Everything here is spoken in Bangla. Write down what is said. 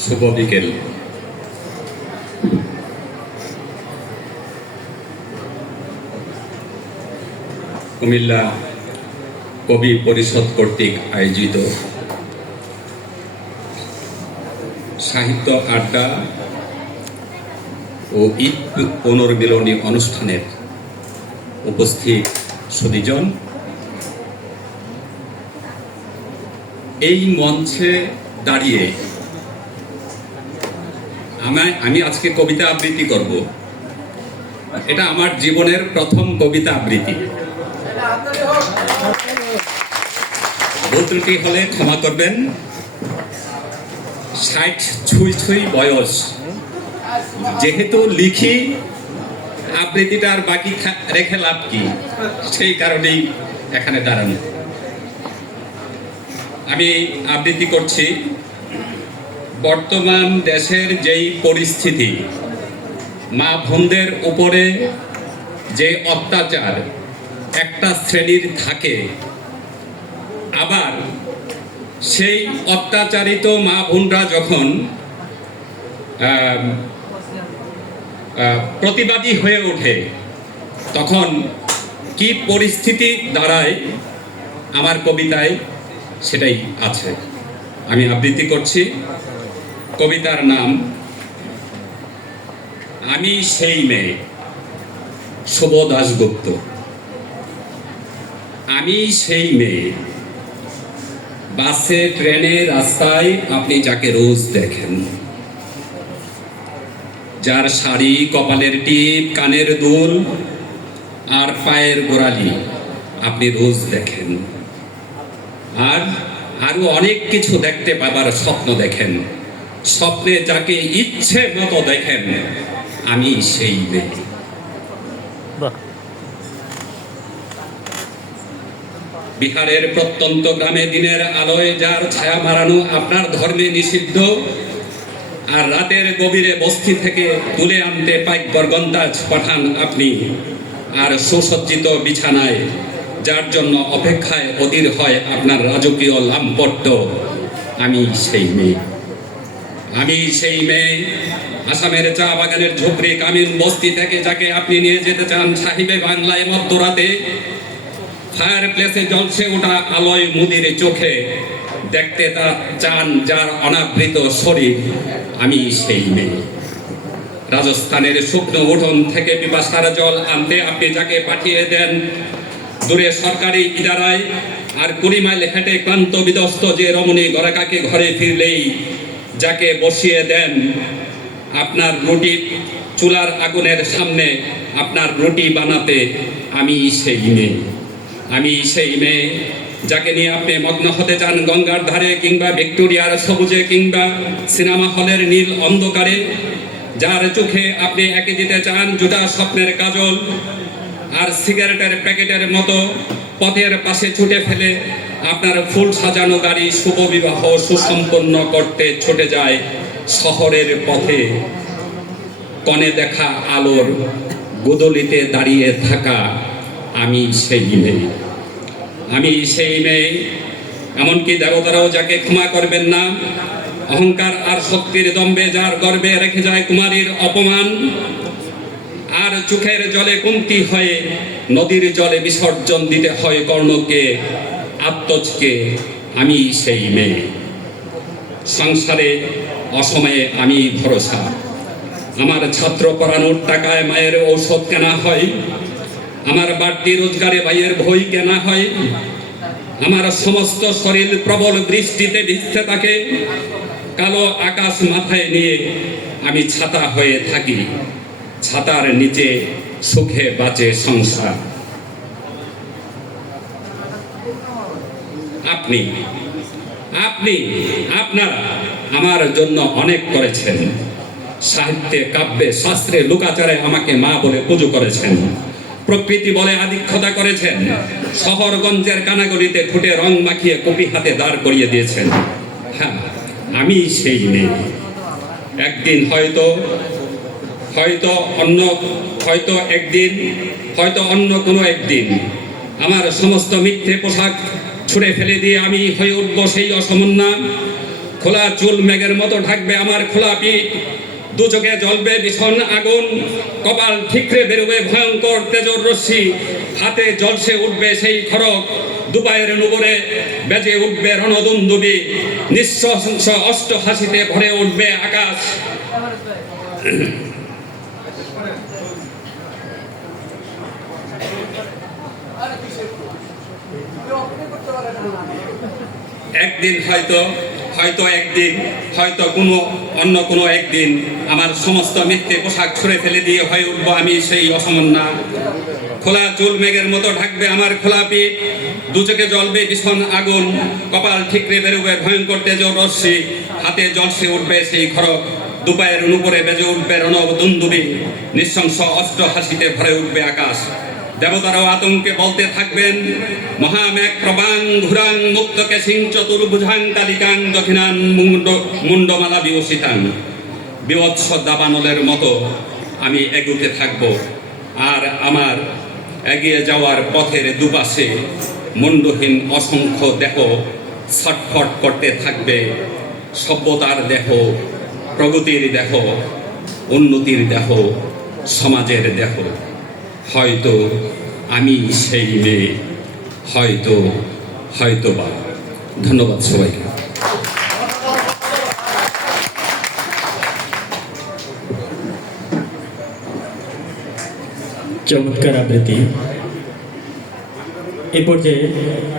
শুভ বিকেল। কুমিল্লা কবি পরিষদ কর্তৃক আয়োজিত সাহিত্য আড্ডা ও ঈদ পুনর্মিলনী অনুষ্ঠানের উপস্থিত সুদীজন এই মঞ্চে দাঁড়িয়ে আমায় আমি আজকে কবিতা আবৃত্তি করব। এটা আমার জীবনের প্রথম কবিতা আবৃত্তি। ভুল হলে ক্ষমা করবেন। ষাট ছুঁই ছুঁই বয়স। যেহেতু লিখি, আবৃত্তিটা আর বাকি রেখে লাভ কি? সেই কারণেই এখানে দাঁড়ানো। আমি আবৃত্তি করছি। বর্তমান দেশের যেই পরিস্থিতি, মা বোনদের উপরে যে অত্যাচার একটা শ্রেণির থাকে। আবার সেই অত্যাচারিত মা বোনরা যখন প্রতিবাদী হয়ে ওঠে, তখন কি পরিস্থিতি দাঁড়ায় আমার কবিতায় সেটাই আছে। আমি আবৃত্তি করছি। কবিতার নাম, আমি সেই মেয়ে, শুভ দাশগুপ্ত। আমি সেই মেয়ে। বাসে, ট্রেনে, রাস্তায় আপনি যাকে রোজ দেখেন। যার শাড়ি, কপালের টিপ, কানের দুল আর পায়ের গোড়ালি আপনি রোজ দেখেন। আর আরও অনেক কিছু দেখতে পাবার স্বপ্ন দেখেন। স্বপ্নে যাকে ইচ্ছে মতো দেখেন, আমি সেই মেয়ে। বিহারের প্রত্যন্ত গ্রামে দিনের আলোয় যার ছায়া মারানো আপনার ধর্মে নিষিদ্ধ, আর রাতের গভীরে বস্তি থেকে তুলে আনতে পাইক গর্গন্দাজ পাঠান আপনি, আর সুসজ্জিত বিছানায়, যার জন্য অপেক্ষায় অধীর হয় আপনার রাজকীয় লাম্পট্য। আমি সেই মেয়ে। আমি সেই মেয়ে। আসামের চা বাগানের ঝুপড়ি কামিন বস্তি থেকে যাকে আপনি নিয়ে যেতে চান সাহিবে বাংলায় মধ্যরাতে ফায়ার প্লেসে জ্বলছে ওটা আলোয় মুদির চোখে। দেখতে তা চান যার অনাবৃত শরীর। আমি সেই মেয়ে। রাজস্থানের শুকনো উঠোন থেকে পিপাসার জল আনতে আপনি যাকে পাঠিয়ে দেন, দূরে সরকারি ইদারায় আর কুড়ি মাইল হেঁটে ক্লান্ত বিধ্বস্ত যে রমণী গরাকাকে ঘরে ফিরলেই যাকে বসিয়ে দেন, আপনার রুটি চুলার আগুনের সামনে আপনার রুটি বানাতে আমি সেই মেয়ে। আমি সেই মেয়ে যাকে নিয়ে আপনি মগ্ন হতে চান গঙ্গার ধারে কিংবা ভিক্টোরিয়ার সবুজে কিংবা সিনেমা হলের নীল অন্ধকারে, যার চোখে আপনি একে দিতে চান জুটা স্বপ্নের কাজল আর সিগারেটের প্যাকেটের মতো পথের পাশে ছুটে ফেলে আপনার ফুল সাজানো গাড়ি শুভ বিবাহ সুসম্পন্ন করতে ছুটে যায় শহরের পথে। কনে দেখা আলোর গোদলিতে দাঁড়িয়ে থাকা আমি সেই মেয়ে। আমি সেই মেয়ে। এমনকি দেবতারাও যাকে ক্ষমা করবেন না, অহংকার আর শক্তির দম্বে যার গর্বে রেখে যায় কুমারীর অপমান, আর চোখের জলে কুন্তি হয়ে নদীর জলে বিসর্জন দিতে হয় কর্ণকে, আত্মজকে, আমি সেই মেয়ে। সংসারে, অসময়ে আমি ভরসা। আমার ছাত্র পড়ানোর টাকায় মায়ের ঔষধ কেনা হয় আমার বাড়তি রোজগারে ভাইয়ের বই কেনা হয়। আমার সমস্ত শরীর প্রবল বৃষ্টিতে ভিজতে থাকে। কালো আকাশ মাথায় নিয়ে আমি ছাতা হয়ে থাকি। ছাতার নিচে সুখে বাঁচে সংসার। আপনি আপনি, আপনারা আমার জন্য অনেক করেছেন। সাহিত্যে, কাব্যে, শাস্ত্রে, লুকাচারে আমাকে মা বলে পুজো করেছেন। প্রকৃতি বলে আধিক্ষতা করেছেন। শহরগঞ্জের কানাগলিতে ফুটে রং মাখিয়ে কপি হাতে দাঁড় করিয়ে দিয়েছেন। হ্যাঁ আমি সেই নেই একদিন হয়তো হয়তো অন্য, হয়তো একদিন, হয়তো অন্য কোনো একদিন আমার সমস্ত মিথ্যে পোশাক ছুঁড়ে ফেলে দিয়ে আমি হয়ে উঠব সেই অসমন্না খোলা চুল মেঘের মতো ঢাকবে আমার খোলা পিঠ। দু চোখে জ্বলবে ভীষণ আগুন কপাল ঠিকরে বেরোবে ভয়ঙ্কর তেজর রশ্মি হাতে জলসে উঠবে সেই খড়ক দুপায়ের নুবরে বেজে উঠবে রণদুন্দুবি নিঃশ্বাস অষ্ট হাসিতে ভরে উঠবে আকাশ। একদিন হয়তো হয়তো একদিন, হয়তো কোনো অন্য কোনো একদিন আমার সমস্ত মিথ্যে পোশাক ছুঁড়ে ফেলে দিয়ে হয়ে উঠব আমি সেই অসমন্না খোলা চুল মেঘের মতো ঢাকবে আমার খোলা পিঠ, দু চোখে জ্বলবে ভীষণ আগুন, কপাল ঠিকরে বেরোবে ভয়ঙ্কর তেজ রশ্মি, হাতে জলসে উঠবে সেই খড়ক, দুপায়ের অনুপরে বেজে উঠবে রণব দুন্দুবি, নিঃশংস অস্ত্র হাসিতে ভরে উঠবে আকাশ। দেবতারাও আতঙ্কে বলতে থাকবেন, মহামেঘ প্রবাং ঘুরাং মুক্তকে সিং চতুর্ভুজাং কালিকাং দক্ষিণান মুন্ড মুন্ডমালা বিবসিতাং। বিবৎস দাবানলের মতো আমি এগুতে থাকব, আর আমার এগিয়ে যাওয়ার পথের দুপাশে মুন্ডহীন অসংখ্য দেহ ছটফট করতে থাকবে, সভ্যতার দেহ, প্রগতির দেহ, উন্নতির দেহ, সমাজের দেহ। হয়তো আমি সেই মেয়ে হয়তো হয়তো বা ধন্যবাদ সবাইকে। চমৎকার আবৃত্তি। এ পর্যায়ে